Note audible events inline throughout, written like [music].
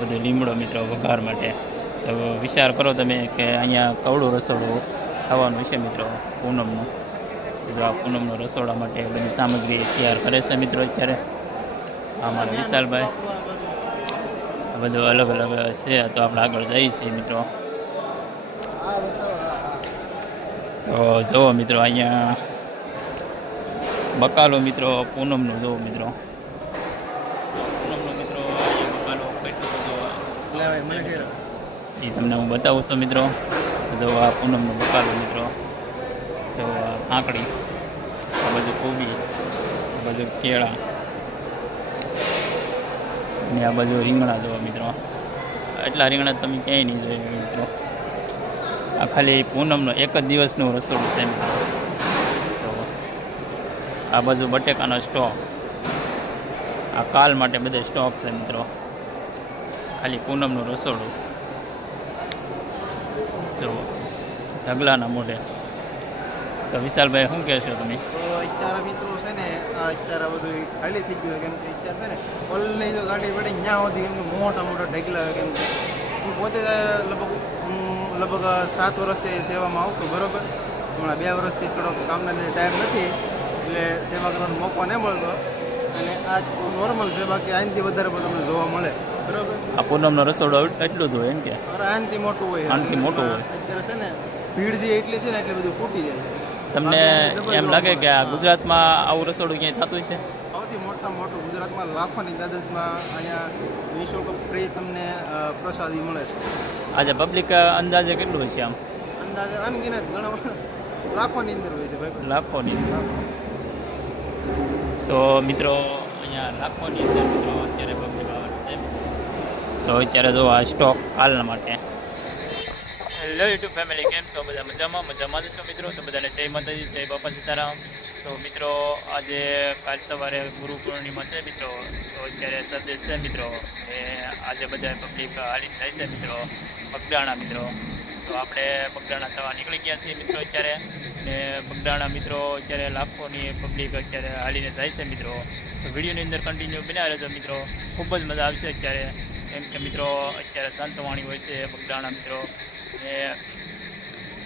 બધું લીમડો મિત્રો વઘાર માટે. તો વિચાર કરો તમે કે અહીંયા કવડું રસોડું ખાવાનું છે મિત્રો પૂનમનું. જો આ પૂનમનું રસોડા માટે બધી સામગ્રી તૈયાર કરે છે મિત્રો અત્યારે. આ મારા વિશાલભાઈ. બધું અલગ અલગ છે, તો આપણે આગળ જઈએ છીએ મિત્રો. તો જુઓ મિત્રો અહીંયા બકાલો મિત્રો પૂનમનું જુઓ મિત્રો. એ તમને હું બતાવું છું મિત્રો. જો આ પૂનમનો બકાલો મિત્રો. જો આ કાંકડી આ બાજુ કોબી, આ બાજુ કેળા, ને આ બાજુ રીંગણા જોવા મિત્રો. એટલા રીંગણા તમે ક્યાંય નહીં જોયું મિત્રો. આ ખાલી પૂનમનો એક જ દિવસનું રસોડું છે મિત્રો. આ બાજુ બટેકાનો સ્ટોક. આ કાલ માટે બધે સ્ટોક છે મિત્રો. ખાલી પૂનમનું રસોડું. જો ઢગલાના મોઢે. તો વિશાલભાઈ, શું કહેશો તમે? તો અત્યારે મિત્રો છે ને અત્યારે બધું ખાલી થઈ ગયું કેમ કે અત્યારે છે ને, ઓલની જો ગાડી પડી, ત્યાં સુધી મોટા મોટા ઢગલા કેમ કે હું પોતે લગભગ લગભગ સાત વર્ષથી સેવામાં આવતો, બરોબર? હમણાં બે વર્ષથી થોડોક કામના ટાઈમ નથી, એટલે સેવા કરવાનો મોકો નહીં મળતો. અને આ નોર્મલ છે, બાકી આનાથી વધારે પણ તમને જોવા મળે, બરોબર? આ પૂનમનો રસોડો એટલું જ હોય એમ કે. આનાથી મોટું હોય. આનાથી મોટું હોય. અત્યારે છે ને ભીડ જે એટલી છે ને એટલે બધું ફૂટી જાય તમને એમ લાગે કે આ ગુજરાતમાં આવું રસોડું ક્યાંય થતું છે? સૌથી મોટા મોટું ગુજરાતમાં લાખોની દાદતમાં અહીંયા નિઃશુલ્ક ફ્રી તમને પ્રસાદી મળે છે. આજે પબ્લિક અંદાજે કેટલું હોય છે આમ? અંદાજે અનગિનત ઘણા લાખોની અંદર હોય છે ભાઈ. લાખોની લાખો. તો મિત્રો અહીંયા લાખોની અંદર મિત્રો અત્યારે તો અત્યારે જો આ સ્ટોક હાલના માટે. હેલો યુટ્યુબ ફેમિલી કેમ છો? બધા મજામાં? મજામાં છો મિત્રો? તો બધાને જય માતાજી, જય બાપા સીતારામ. તો મિત્રો, આજે કાલ સવારે ગુરુ પૂર્ણિમા છે મિત્રો. તો અત્યારે સંદેશ છે મિત્રો. એ આજે બધા પબ્લિક હાલી જાય છે મિત્રો. બગદાણા મિત્રો. તો આપણે બગદાણા થવા નીકળી ગયા છીએ મિત્રો અત્યારે. ને બગદાણા મિત્રો અત્યારે લાખોની પબ્લિક અત્યારે હાલીને જાય છે મિત્રો. તો વિડીયોની અંદર કન્ટિન્યુ બનાવી રહેજો મિત્રો. ખૂબ જ મજા આવશે અત્યારે. કેમ કે મિત્રો, અત્યારે સંતવાણી હોય છે બગડાણા મિત્રો. ને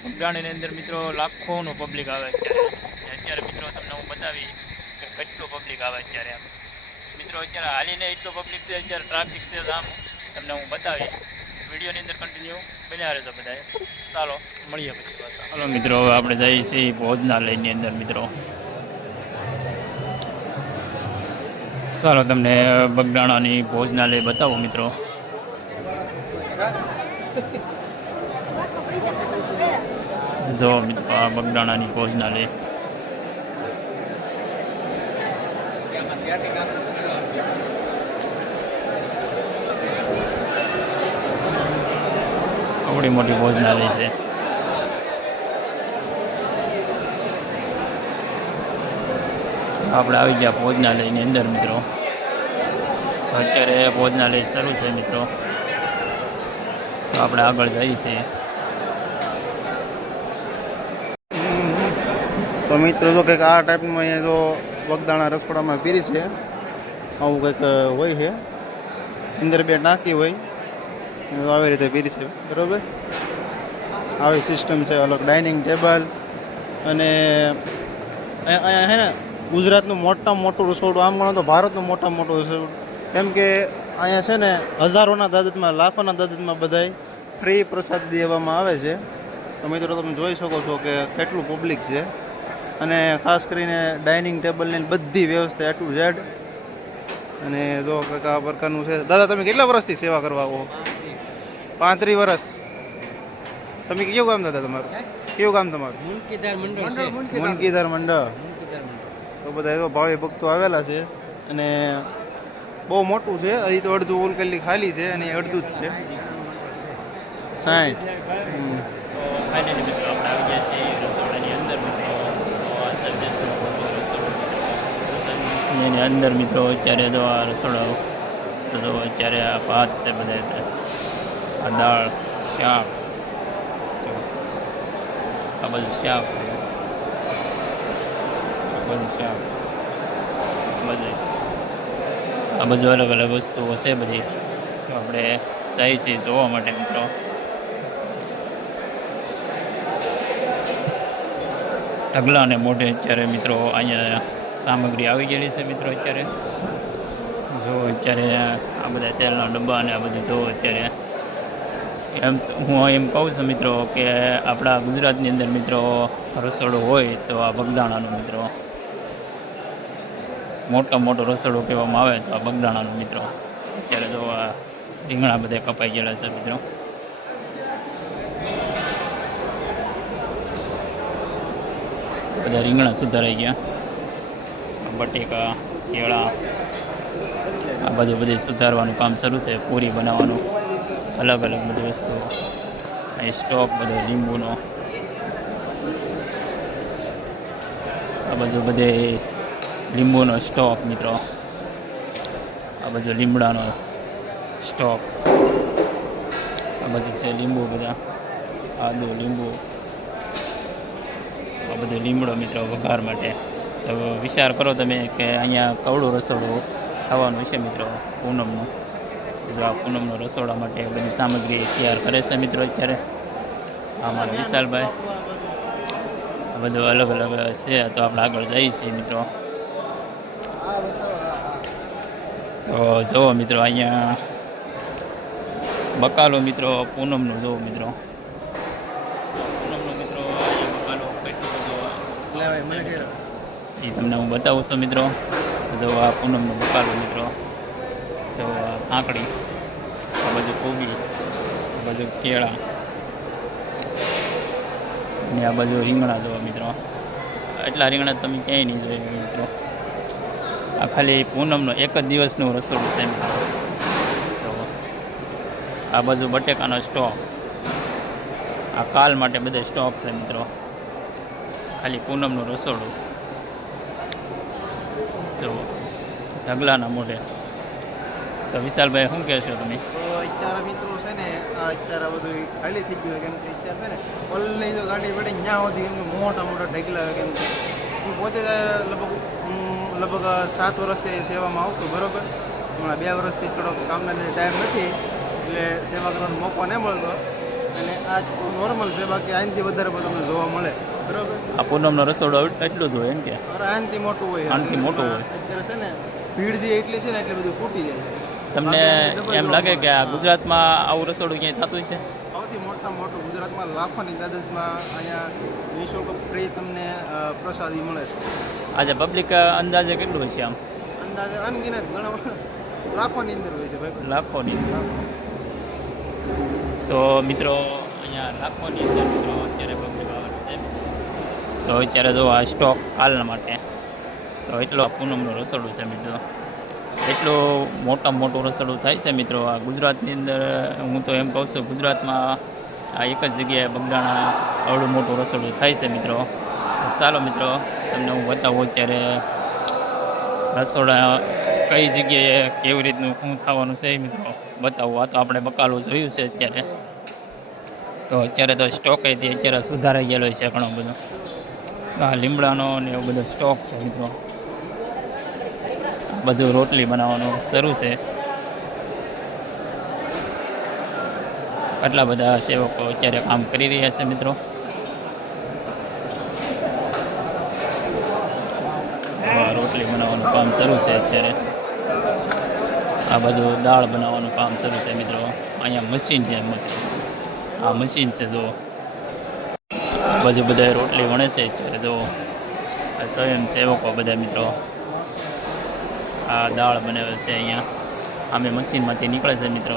બગડાણાની અંદર મિત્રો લાખોનું પબ્લિક આવે અત્યારે. અત્યારે મિત્રો તમને હું બતાવી કે કેટલું પબ્લિક આવે અત્યારે આમ. મિત્રો, અત્યારે હાલીને એટલું પબ્લિક છે, અત્યારે ટ્રાફિક છે આમ. તમને હું બતાવી. વિડીયોની અંદર કન્ટિન્યુ બન્યા રહેજો બધાએ. ચાલો, મળીએ પછી પાછા. હલો મિત્રો, હવે આપણે જઈએ છીએ ભોજનાલયની અંદર મિત્રો. ચાલો, તમને બગડાણાની ભોજનાલય બતાવો, મિત્રો. જો, મિત્રો, આ બગડાણાની ભોજનાલય આવડી મોટી ભોજનાલય છે. આપણે આવી ગયા ભોજનાલયની અંદર, મિત્રો. અત્યારે ભોજનાલય શરૂ છે, મિત્રો. તો આપણે આગળ જઈએ છીએ. તો મિત્રો, જો કંઈક આ ટાઈપનું અહીંયા જો વગદાણા રસોડામાં પીરી છે, આવું કંઈક હોય છે. અંદર બે ટાંકી હોય. આવી રીતે પીરી છે, બરોબર? આવી સિસ્ટમ છે, અલગ ડાઇનિંગ ટેબલ અને અહીંયા છે ને ગુજરાતનું મોટામાં મોટું રસોડું આમ ગણો તો ભારતનું મોટામાં મોટું રસોડું. કેમ કે અહીંયા છે ને હજારોના દાદતમાં લાખોના દાદતમાં બધાય ફ્રી પ્રસાદ દેવામાં આવે છે. તો મિત્રો તમે જોઈ શકો છો કે કેટલું પબ્લિક છે. અને ખાસ કરીને ડાઇનિંગ ટેબલની બધી વ્યવસ્થા એ ટુ ઝેડ અને જો કાકા પ્રકારનું છે. દાદા તમે કેટલા વર્ષથી સેવા કરવા આવો? પાંત્રીસ વર્ષ. તમે કેવું કામ દાદા તમારું? કેવું કામ તમારું? મુનકીધાર મંડળ મુનકીદાર મંડળ. તો બધા એવા ભાવે ભક્તો આવેલા છે. અને બહુ મોટું છે. હજી તો અડધું ઓલકલ્લી ખાલી છે અને અડધું જ છે. સાઠ એની અંદર મિત્રો અત્યારે તો આ રસોડા, તો અત્યારે આ ભાત છે બધા આ દાળ, શાક. આ બધું શાક. છે આ બધું આ બધું અલગ અલગ વસ્તુઓ છે બધી. તો આપણે જાય છીએ જોવા માટે મિત્રો. ઢગલા અને મોઢે અત્યારે મિત્રો અહીંયા સામગ્રી આવી ગયેલી છે મિત્રો અત્યારે. જો અત્યારે આ બધા તેલના ડબ્બા અને આ બધું જો અત્યારે. એમ હું એમ કહું છું મિત્રો કે આપણા ગુજરાતની અંદર મિત્રો રસોડું હોય તો આ ભગદાણાનું મિત્રો મોટો મોટો રસોડો કહેવામાં આવે તો આ બગદાણાનું મિત્રો. અત્યારે તો આ રીંગણા બધે કપાઈ ગયેલા છે મિત્રો. બધા રીંગણા સુધારાઈ ગયા. બટેકા, કેળા, આ બધું બધું સુધારવાનું કામ શરૂ છે, પૂરી બનાવવાનું. અલગ અલગ બધી વસ્તુ અહીં સ્ટોક બધો લીંબુનો. આ બાજુ બધે લીંબુનો સ્ટોક, મિત્રો. આ બધો લીમડાનો સ્ટોક. આ બધું છે લીંબુ બધા. આદુ લીંબુ. આ બધું લીમડો, મિત્રો, વઘાર માટે. તો વિચાર કરો તમે કે અહીંયા કવડું રસોડું ખાવાનું છે મિત્રો, પૂનમનું. જો આ પૂનમનો રસોડા માટે બધી સામગ્રી તૈયાર કરે છે, મિત્રો, અત્યારે. અમારા વિશાલભાઈ. આ બધું અલગ અલગ છે તો આપણે આગળ જઈએ છીએ, મિત્રો. તો જુઓ મિત્રો અહીંયા બકાલો મિત્રો પૂનમનો જુઓ મિત્રો. પૂનમનો મિત્રો બકાલો એ તમને હું બતાવું છું મિત્રો. જો આ પૂનમનો બકાલો મિત્રો. જો કાંકડી આ બાજુ કોબી આ બાજુ કેળા. ને આ બાજુ રીંગણા જોવા મિત્રો. એટલા રીંગણા તમે ક્યાંય નહીં જોયા મિત્રો. આ ખાલી પૂનમનો એક જ દિવસનું રસોડું છે તો આ બાજુ બટેકાનો સ્ટોક. આ કાલ માટે બધે સ્ટોક છે મિત્રો. ખાલી પૂનમનું રસોડું. જો ઢગલાના મોઢે. તો વિશાલભાઈ, શું કહેશો તમે? અત્યારે મિત્રો છે ને અત્યારે બધું ખાલી થઈ ગયું કેમ કે અત્યારે છે ને જો ગાડી પડે ત્યાં સુધી મોટા મોટા ઢગલા કેમ કે હું પોતે લગભગ લગભગ સાત વર્ષથી સેવામાં આવતું બરોબર? હમણાં બે વર્ષથી થોડોક કામના ટાઈમ નથી એટલે સેવા કરવાનો મોકો નહીં મળતો. અને આ નોર્મલ છે બાકી આનાથી વધારે તમને જોવા મળે. બરોબર? આ પૂનમનો રસોડો એટલું જ હોય એમ કે? આનાથી મોટું હોય. આનાથી મોટું હોય. અત્યારે છે ને ભીડ જે એટલી છે ને એટલે બધું ફૂટી જાય તમને એમ લાગે કે આ ગુજરાતમાં આવું રસોડું ક્યાંય થતું છે? સૌથી મોટા મોટું ગુજરાતમાં લાખોની તાદાદમાં અહીંયા નિઃશુલ્ક ફ્રી તમને પ્રસાદી મળે છે. આજે પબ્લિક અંદાજે કેટલું હશે આમ? અંદાજે અનગિનત ઘણા લાખોની અંદર હોય છે ભાઈ. લાખોની તો મિત્રો અહીંયા લાખોની અંદર મિત્રો અત્યારે પબ્લિક આવવાનું છે. તો અત્યારે જો આ સ્ટોક હાલના માટે તો એટલો પૂનમનો પૂનમનું રસોડું છે મિત્રો. એટલું મોટામાં મોટું રસોડું થાય છે મિત્રો. આ ગુજરાતની અંદર, હું તો એમ કહું છું, ગુજરાતમાં આ એક જ જગ્યાએ બગદાણા અવડું મોટું રસોડું થાય છે મિત્રો. ચાલો મિત્રો, તમને હું બતાવું અત્યારે રસોડા કઈ જગ્યાએ કેવી રીતનું શું થવાનું છે મિત્રો બતાવું. આ તો આપણે બકાલું જોયું છે અત્યારે. તો અત્યારે તો સ્ટોક હતી અત્યારે સુધારાઈ ગયેલો છે ઘણો બધો. આ લીમડાનો ને એવો બધો સ્ટોક છે મિત્રો. બધું રોટલી બનાવવાનું શરૂ છે. આટલા બધા સેવકો અત્યારે કામ કરી રહ્યા છે મિત્રો. રોટલી બનાવવાનું કામ શરૂ છે અત્યારે. આ બધું દાળ બનાવવાનું કામ શરૂ છે મિત્રો. અહીંયા મશીન છે આ મશીન છે જો. બધું બધા રોટલી વણે છે અત્યારે, જો. આ સ્વયંસેવકો બધા મિત્રો. આ દાળ બનાવે છે અહીંયા. આમે મશીનમાંથી નીકળે છે મિત્રો.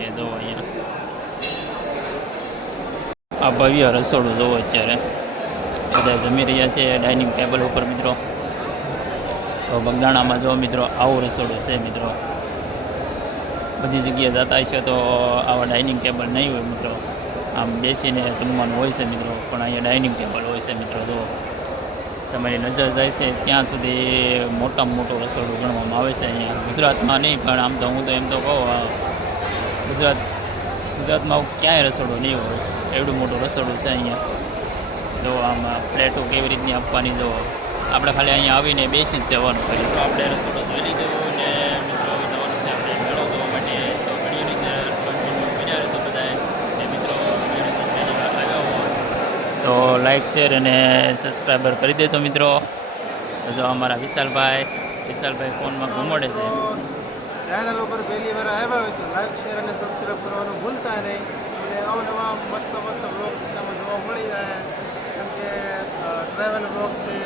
એ જો અહીંયા. આ ભવ્ય રસોડું જોવો અત્યારે. બધા જમી રહ્યા છે ડાઇનિંગ ટેબલ ઉપર મિત્રો. તો બગદાણામાં જો મિત્રો, આવું રસોડું છે મિત્રો. બધી જગ્યાએ જતા છે તો આવા ડાઇનિંગ ટેબલ નહીં હોય મિત્રો. આમ બેસીને જમવાનું હોય છે મિત્રો, પણ અહીંયા ડાઇનિંગ ટેબલ હોય છે મિત્રો જો તમારી નજર જાય છે, ત્યાં સુધી મોટામાં મોટું રસોડું ગણવામાં આવે છે અહીંયા. ગુજરાતમાં નહીં, પણ આમ તો હું તો એમ તો કહું ગુજરાત, ગુજરાતમાં ક્યાંય રસોડું નહીં હોય. એવડું મોટું રસોડું છે અહીંયા. જો આમાં પ્લેટો કેવી રીતની આપવાની, જો આપણે ખાલી અહીંયા આવીને બેસી જ જવાનું. કરીએ તો આપણે રસોડો જોઈ લીધું ને મિત્રો હવે જવાનું છે આપણે મેળો જોવા માટે તો ઘડીને લાઈક શેર અને સબસ્ક્રાઈબર કરી દેજો મિત્રો. જો અમારા વિશાલભાઈ વિશાલભાઈ ફોનમાં ઘુમડે છે. ચેનલ ઉપર પહેલી વાર આવ્યા હોય તો લાઈક શેર અને સબસ્ક્રાઈબ કરવાનું ભૂલતા નહીં. અને અવનવા મસ્ત મસ્ત બ્લોગ તમને જોવા મળી જાય કેમ કે ટ્રાવેલ બ્લોગ છે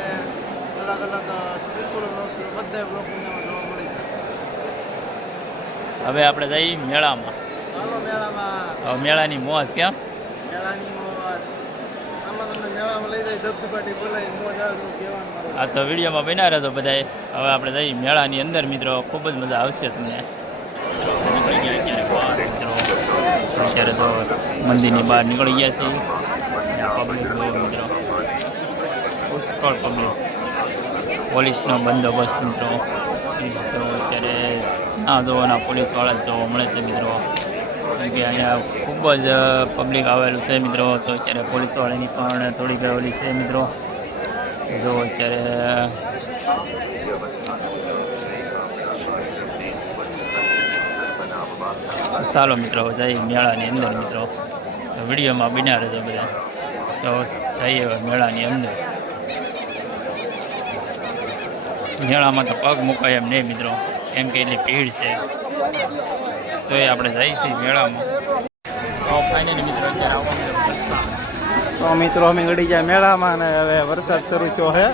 અલગ અલગ સ્પિરિચ્યુઅલ બ્લોગ છે બધા બ્લોગ તમને જોવા મળી જાય હવે આપણે જઈએ મેળામાં. ચાલો મેળામાં. હવે મેળાની મોજ કેમ મેળાની મોજ. આવે તો કહેવાનું બન્યા આ તો વિડીયોમાં બધાએ હવે આપણે જઈએ મેળાની અંદર, મિત્રો. ખૂબ જ મજા આવશે તમને. અત્યારે મિત્રો તો મંદિરની બહાર નીકળી ગયા છે પબ્લિક મિત્રો. પુષ્કળ પબ્લિક પોલીસનો બંદોબસ્ત, મિત્રો. તો અત્યારે જ્યાં જોવાના પોલીસવાળા જ જોવા મળે છે, મિત્રો. કેમ કે અહીંયા ખૂબ જ પબ્લિક આવેલું છે મિત્રો. તો અત્યારે પોલીસવાળાની પણ થોડીક ગયેલી છે મિત્રો. જો અત્યારે ચાલો મિત્રો, જઈએ મેળાની અંદર મિત્રો. તો વિડીયોમાં બિના રહેજો બધા. તો જઈએ મેળાની અંદર. મેળામાં તો પગ મુકાય એમ નહીં મિત્રો. કેમ કે એટલી ભીડ છે. તો એ આપણે જઈએ છીએ મેળામાં. તો મિત્રો અમે ગળી જાય મેળામાં અને હવે વરસાદ શરૂ થયો છે?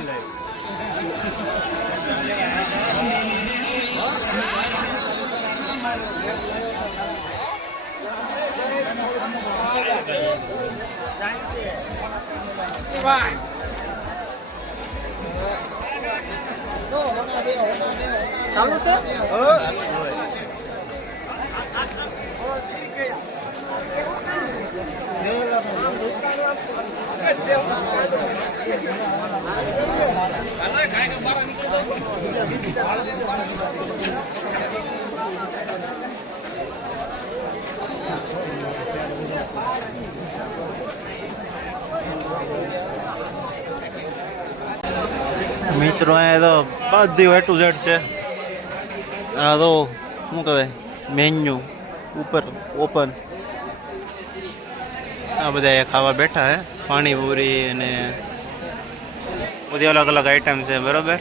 ચાલુ છે? મિત્રો, અહીંયા તો બધું એ ટુ ઝેડ છે. આ તો, શું કહેવાય મેન્યુ ઉપર ઓપન આ બધા ખાવા બેઠા હે. પાણીપુરી અને બધી અલગ અલગ આઈટમ છે, બરોબર?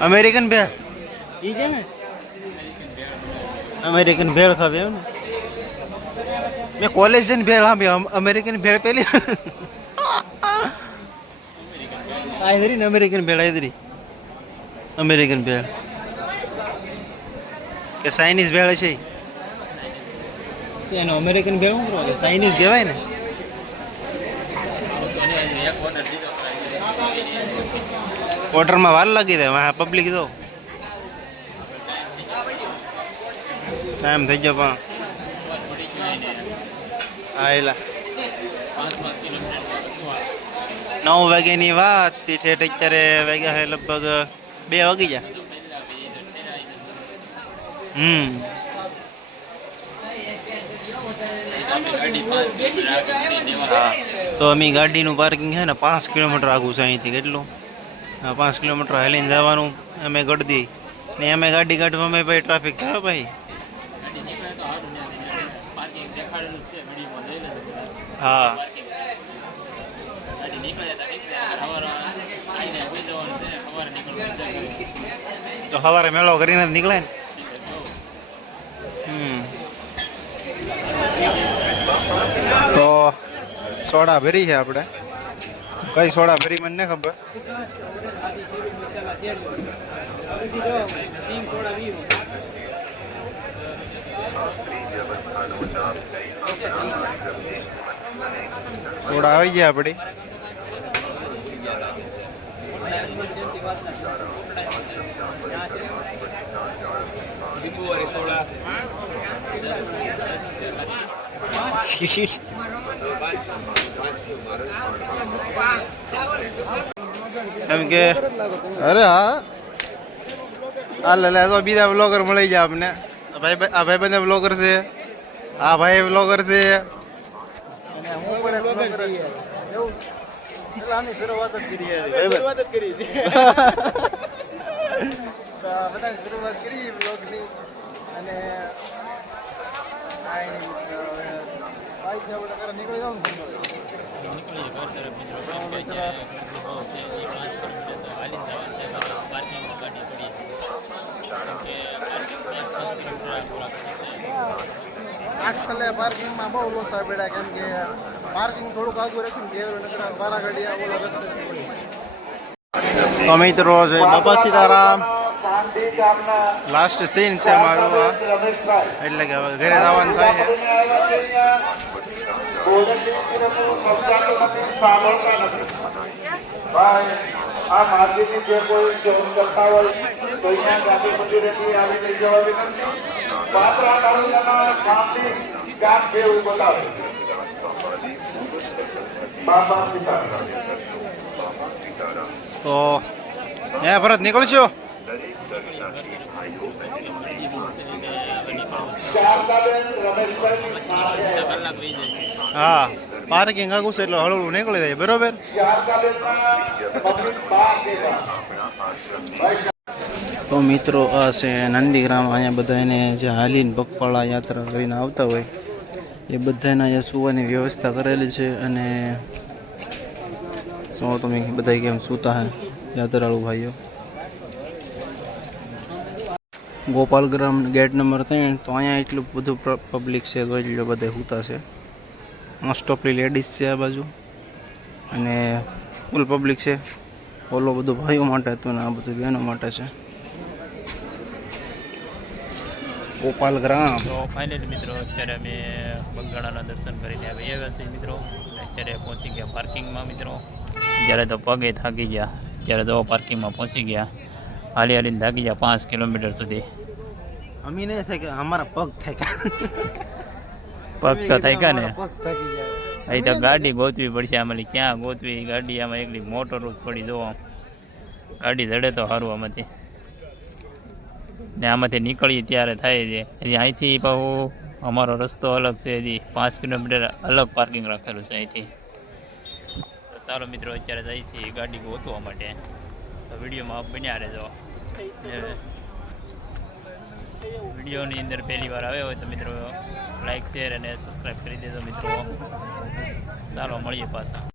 અમેરિકન ભેળ ઈ છે ને? અમેરિકન ભેળ ખાવી એમ ને? મેં કોલેજ જઈને ભેળ હા અમેરિકન ભેળ પેલી આયદરી ને અમેરિકન ભેળ આયદરી. અમેરિકન ભેળ કે ચાઇનીઝ ભેળ છે એનો અમેરિકન ભેળ શું કરવા ચાઇનીઝ કહેવાય ને. ઓર્ડરમાં વાર લાગી દે વાહ પબ્લિક દો ટાઈમ થઈ ગયો પણ. આયલા. નવ વાગ્યાની વાત ઠેઠ અત્યારે વાગ્યા છે લગભગ બે વાગી ગયા. હમ. તો અમે ગાડીનું પાર્કિંગ છે ને પાંચ કિલોમીટર આગું છે અહીંથી કેટલું? પાંચ કિલોમીટર હેલીને જવાનું. અમે ગળદી ને અમે ગાડી કાઢવા, અમે ભાઈ ટ્રાફિક થયો ભાઈ? હા. તો સવારે મેળો કરીને નીકળે ને હમ તો સોડા ભરી છે આપણે. કઈ સોડા ભરી મને ખબર. સોડા આવી ગયા આપણી એમ કે અરે હા. હા લે તો બીજા બ્લોગર મળી જાય આપને. ભાઈ આ ભાઈ બંને બ્લોગર છે. આ ભાઈ બ્લોગર છે. છું. [laughs] શરૂઆત કરી છે. બ્લોગની અને આજકાલે પાર્કિંગમાં બહુ લોસા પડ્યા, કેમ કે પાર્કિંગ થોડુંક આગું રાખ્યું ને જેવનગર વારાઘડિયા ઓલા રસ્તે તો મિત્રો, જય બાબા સીતારામ. લાસ્ટ સીન છે મારું આ. એટલે કે હવે ઘરે જવાનું થાય છે. આ માર્કેટની જે કોઈ જોબ કરતા હોય તો અહીંયા ગાંધી મંદિરેથી આવી લઈ જવા વિનંતી પાત્રા તાલુકાના સામની ગામ છે એવું બતાવે બાબા સીતારામ. તો, હે ભરત નીકળશો? હા, પાર્કિંગ આગું છે એટલે હળવું નીકળી જાય, બરોબર? તો મિત્રો, આ છે નંદીગ્રામ, અહીંયા બધાને જે હાલીને પગપાળા યાત્રા કરીને આવતા હોય, એ બધાના અહીંયા સુવાની વ્યવસ્થા કરેલી છે અને શું તમે બધા કેમ સૂતા હે? યાત્રાળુ ભાઈઓ? ગોપાલગ્રામ ગેટ નંબર ત્રણ, તો અહીંયા એટલું બધું પબ્લિક છે તો એટલે બધા સૂતા છે. મોસ્ટ ઓફલી લેડીઝ છે આ બાજુ. અને ફૂલ પબ્લિક છે. ઓલો બધું ભાઈઓ માટે હતું ને આ બધું બહેનો માટે છે. ગોપાલ ગ્રામ તો ફાઇનલી મિત્રો, અત્યારે અમે બંગાળાના દર્શન કરીને આવી આવ્યા છીએ મિત્રો. અત્યારે પહોંચી ગયા પાર્કિંગમાં મિત્રો. જ્યારે તો પગે થાકી ગયા ત્યારે તો પાર્કિંગમાં પહોંચી ગયા. હાલી હાલીને થાકી ગયા પાંચ કિલોમીટર સુધી. અમી નહીં થાય કે અમારા પગ થાય પગ તો ને. પગ થાકી ગયા. અહીં તો ગાડી ગોતવી પડશે આમાં ક્યાં ગોતવી? ગાડી આમાં એકલી મોટર જ પડી જો ગાડી જડે તો સારું આમાંથી. ને આમાંથી નીકળીએ ત્યારે થાય છે. હજી અહીંથી પાછું અમારો રસ્તો અલગ છે હજી. પાંચ કિલોમીટર અલગ પાર્કિંગ રાખેલું છે અહીંથી. ચાલો મિત્રો અત્યારે જાય છીએ ગાડી ગોતવા માટે. તો વિડીયોમાં બન્યા રહેજો. વિડીયોની અંદર પહેલી વાર આવ્યો હોય તો મિત્રો લાઈક શેર અને સબસ્ક્રાઈબ કરી દેજો મિત્રો. ચાલો, મળીએ પાછા.